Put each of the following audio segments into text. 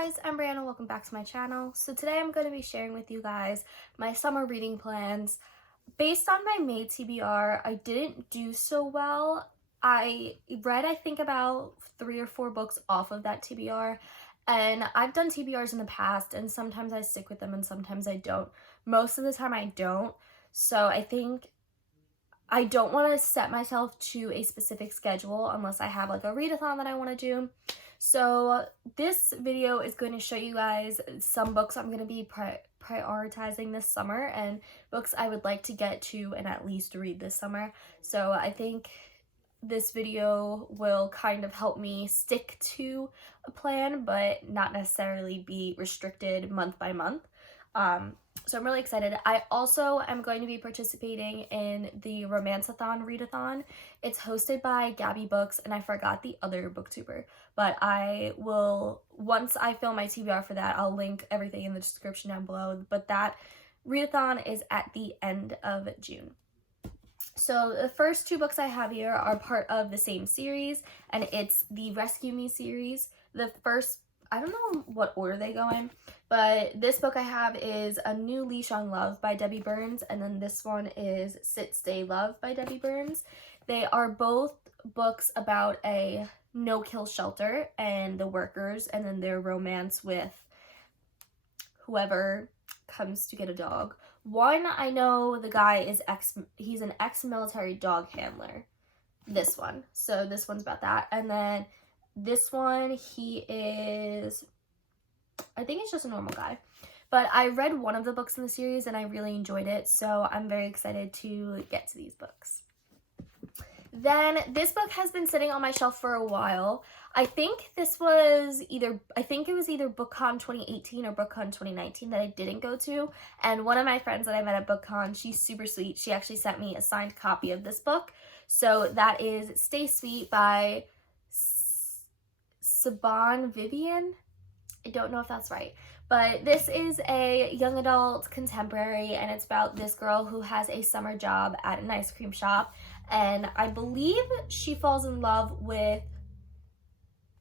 guys, I'm Brianna. Welcome back to my channel. So today I'm going to be sharing with you guys my summer reading plans. Based on my May TBR, I didn't do so well. I read, I think, about 3 or 4 books off of that TBR, and I've done TBRs in the past, and sometimes I stick with them and sometimes I don't. Most of the time I don't, so I think I don't want to set myself to a specific schedule unless I have like a readathon that I want to do. So this video is going to show you guys some books I'm going to be prioritizing this summer and books I would like to get to and at least read this summer. So I think this video will kind of help me stick to a plan, but not necessarily be restricted month by month. So I'm really excited. I also am going to be participating in the Romance-a-thon readathon. It's hosted by Gabby Books, and I forgot the other booktuber, but I will, once I film my TBR for that, I'll link everything in the description down below. But that readathon is at the end of June. So the first 2 books I have here are part of the same series, and it's the Rescue Me series. The first, I don't know what order they go in, but this book I have is A New Leash on Love by Debbie Burns, and then this one is Sit, Stay, Love by Debbie Burns. They are both books about a no-kill shelter and the workers, and then their romance with whoever comes to get a dog. One, I know the guy is he's an ex-military dog handler. This one. So this one's about that. And then this one, he is, I think it's just a normal guy. But I read one of the books in the series and I really enjoyed it, so I'm very excited to get to these books. Then this book has been sitting on my shelf for a while. I think it was either BookCon 2018 or BookCon 2019 that I didn't go to. And one of my friends that I met at BookCon, she's super sweet. She actually sent me a signed copy of this book. So that is Stay Sweet by Saban Vivian. I don't know if that's right. But this is a young adult contemporary, and it's about this girl who has a summer job at an ice cream shop. And I believe she falls in love with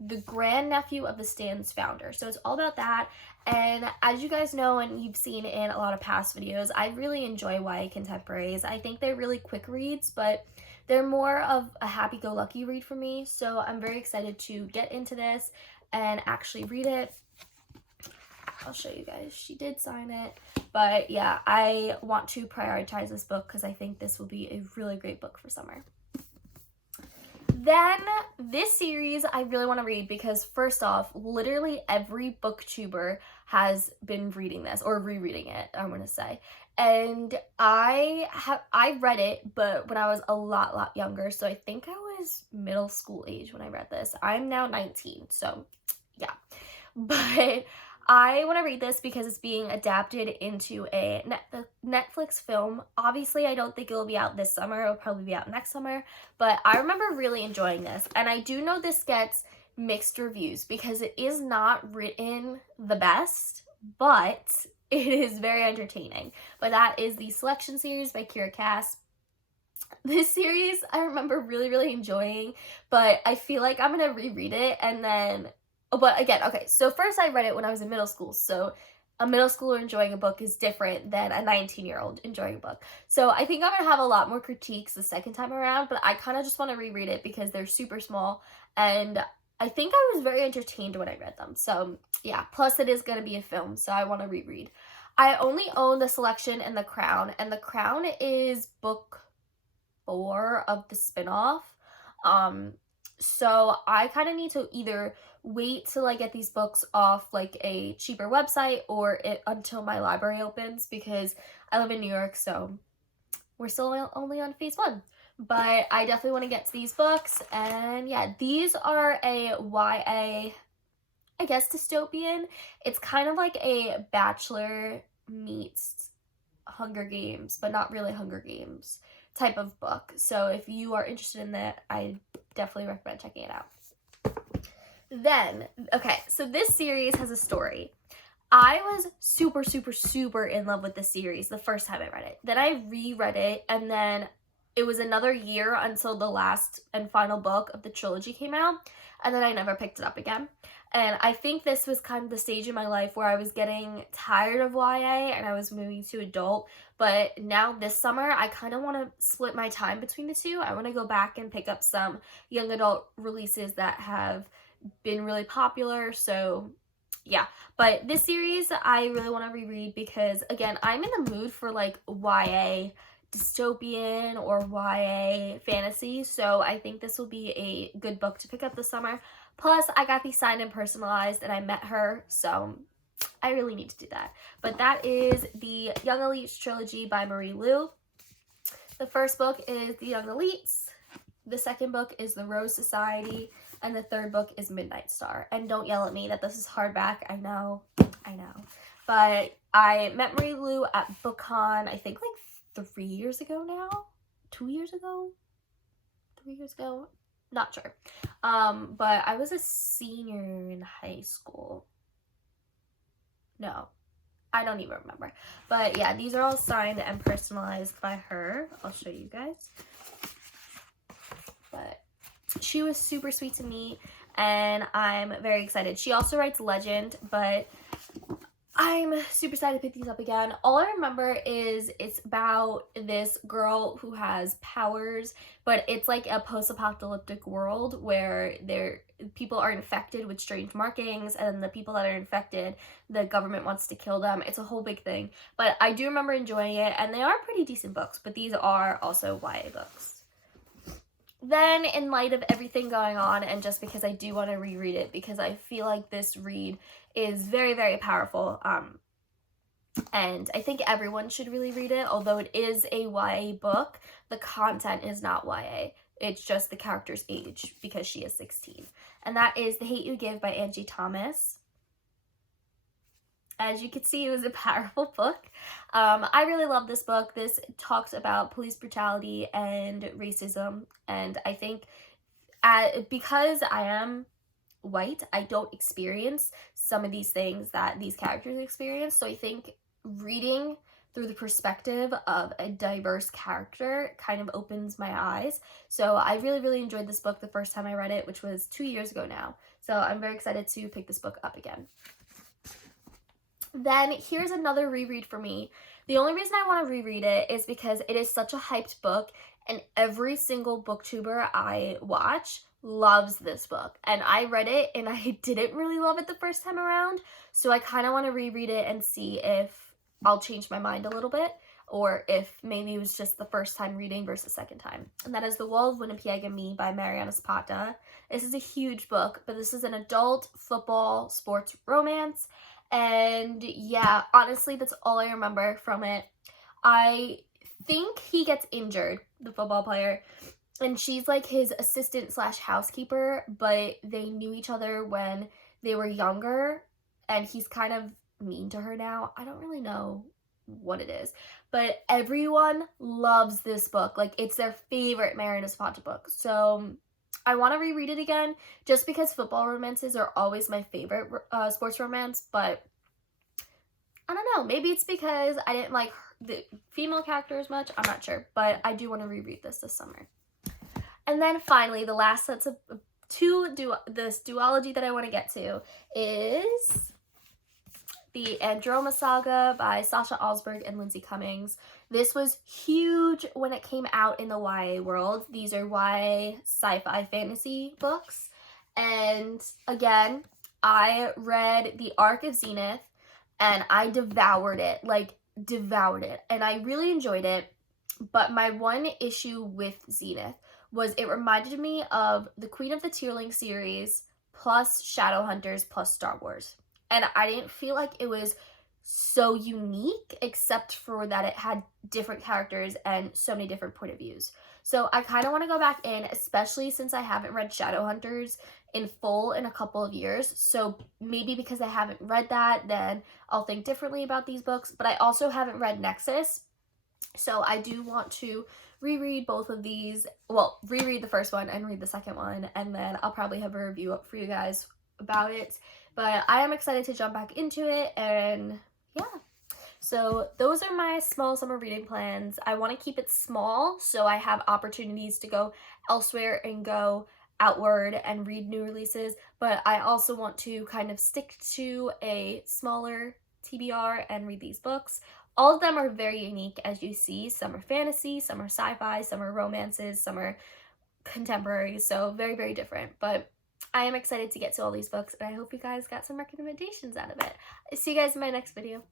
the grandnephew of the Stand's founder. So it's all about that. And as you guys know, and you've seen in a lot of past videos, I really enjoy YA contemporaries. I think they're really quick reads, but they're more of a happy-go-lucky read for me. So I'm very excited to get into this and actually read it. I'll show you guys. She did sign it. But yeah, I want to prioritize this book because I think this will be a really great book for summer. Then this series I really want to read because first off, literally every booktuber has been reading this or rereading it, I'm going to say. And I read it, but when I was a lot younger, so I think I was middle school age when I read this. I'm now 19, so yeah. But I want to read this because it's being adapted into a Netflix film. Obviously, I don't think it will be out this summer. It'll probably be out next summer. But I remember really enjoying this. And I do know this gets mixed reviews because it is not written the best, but it is very entertaining. But that is the Selection series by Kira Cass. This series I remember really enjoying, but I feel like I'm going to reread it and then... But again, okay, so first I read it when I was in middle school, so a middle schooler enjoying a book is different than a 19-year-old enjoying a book. So I think I'm going to have a lot more critiques the second time around, but I kind of just want to reread it because they're super small, and I think I was very entertained when I read them. So yeah, plus it is going to be a film, so I want to reread. I only own The Selection and The Crown, and The Crown is book 4 of the spinoff. So I kind of need to either wait till I get these books off like a cheaper website or until my library opens because I live in New York, so we're still only on phase 1. But I definitely want to get to these books, and yeah, these are a YA, I guess, dystopian. It's kind of like a Bachelor meets Hunger Games, but not really Hunger Games type of book. So if you are interested in that, I definitely recommend checking it out. Then, okay, so this series has a story. I was super in love with this series the first time I read it. Then I reread it, and then it was another year until the last and final book of the trilogy came out, and then I never picked it up again. And I think this was kind of the stage in my life where I was getting tired of YA and I was moving to adult. But now this summer, I kind of want to split my time between the two. I want to go back and pick up some young adult releases that have been really popular. So yeah, but this series I really want to reread because, again, I'm in the mood for like YA dystopian or YA fantasy, so I think this will be a good book to pick up this summer. Plus, I got these signed and personalized and I met her, so I really need to do that. But that is the Young Elites trilogy by Marie Lu. The first book is The Young Elites. The second book is The Rose Society. And the third book is Midnight Star. And don't yell at me that this is hardback. I know. But I met Marie Lu at BookCon, I think like 3 years ago now? 2 years ago? 3 years ago? Not sure. But I was a senior in high school. No, I don't even remember. But yeah, these are all signed and personalized by her. I'll show you guys. But she was super sweet to me, and I'm very excited. She also writes Legend, but I'm super excited to pick these up again. All I remember is it's about this girl who has powers, but it's like a post-apocalyptic world where people are infected with strange markings, and the people that are infected, the government wants to kill them. It's a whole big thing. But I do remember enjoying it, and they are pretty decent books, but these are also YA books. Then, in light of everything going on, and just because I do want to reread it, because I feel like this read is very, very powerful, and I think everyone should really read it. Although it is a YA book, the content is not YA. It's just the character's age, because she is 16. And that is The Hate You Give by Angie Thomas. As you can see, it was a powerful book. I really love this book. This talks about police brutality and racism. And I think because I am white, I don't experience some of these things that these characters experience. So I think reading through the perspective of a diverse character kind of opens my eyes. So I really, really enjoyed this book the first time I read it, which was 2 years ago now. So I'm very excited to pick this book up again. Then here's another reread for me. The only reason I want to reread it is because it is such a hyped book, and every single booktuber I watch loves this book. And I read it and I didn't really love it the first time around, so I kind of want to reread it and see if I'll change my mind a little bit, or if maybe it was just the first time reading versus second time. And that is The World of Winnipeg and Me by Mariana Zapata. This is a huge book, but this is an adult football sports romance. And yeah, honestly, that's all I remember from it. I think he gets injured, the football player, and she's like his assistant slash housekeeper, but they knew each other when they were younger, and he's kind of mean to her now. I don't really know what it is, but everyone loves this book. Like, it's their favorite Mariana Zapata book. So I want to reread it again, just because football romances are always my favorite sports romance, but I don't know, maybe it's because I didn't like the female characters much, I'm not sure, but I do want to reread this summer. And then finally, the last sets of this duology that I want to get to is the Andromeda Saga by Sasha Alsberg and Lindsay Cummings. This was huge when it came out in the YA world. These are YA sci-fi fantasy books. And again, I read the Arc of Zenith and I devoured it, and I really enjoyed it. But my one issue with Zenith was it reminded me of the Queen of the Tearling series plus Shadowhunters plus Star Wars. And I didn't feel like it was so unique, except for that it had different characters and so many different point of views. So I kind of want to go back in, especially since I haven't read Shadowhunters in full in a couple of years. So maybe because I haven't read that, then I'll think differently about these books. But I also haven't read Nexus. So I do want to reread both of these. Well, reread the first one and read the second one. And then I'll probably have a review up for you guys about it. But I am excited to jump back into it, and yeah. So those are my small summer reading plans. I want to keep it small so I have opportunities to go elsewhere and go outward and read new releases, but I also want to kind of stick to a smaller TBR and read these books. All of them are very unique, as you see. Some are fantasy, some are sci-fi, some are romances, some are contemporary, so very, very different. But I am excited to get to all these books, and I hope you guys got some recommendations out of it. See you guys in my next video.